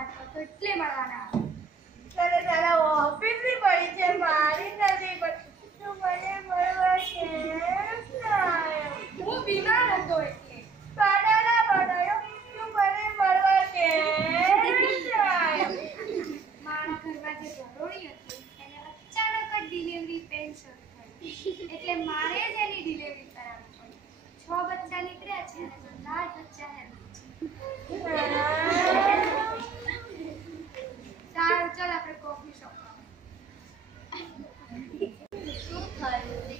માટો તો એટલે મળવાના આવે. તારે તારા ઓફિસની પડી છે મારી નથી પણ તું મને મળવા કેમ ના આવ્યો? હું બીમાર હતો એટલે. બનાના બનાયો તું મને મળવા કેમ ના આવ્યો? મારા ઘરમાં જે ઘરોળી હતી એને અચાનક જ ડિલિવરી પેન શરૂ થઈ એટલે મારે જ એની ડિલિવરી કરાવવી પડી. 6 બચ્ચા નીકળ્યા છે અને 10 બચ્ચા હેલ્ધી છે. સારું ચાલ આપણે કોફી શોપમાં. શું થયું?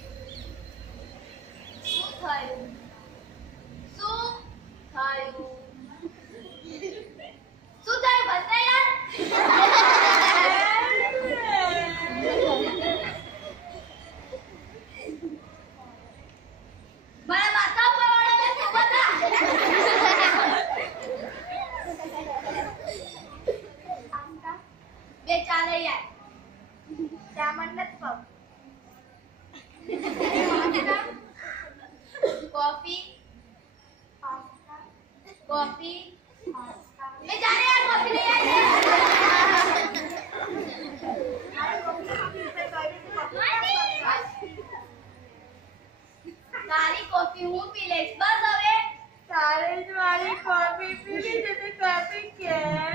શું થયું? શું થયું? શું થયું બતા યાર? મારા માથા ઉપર વાળા શું બતા? બે ચાલે યાર. ચામંડ નથી પાવ. कॉफी कॉफी मैं जा रहे यार कॉफी नहीं आई सारी कॉफी हूँ पी ले बस હવે તારે જ મારી કોફી પીવી છે તે કોફી કેમ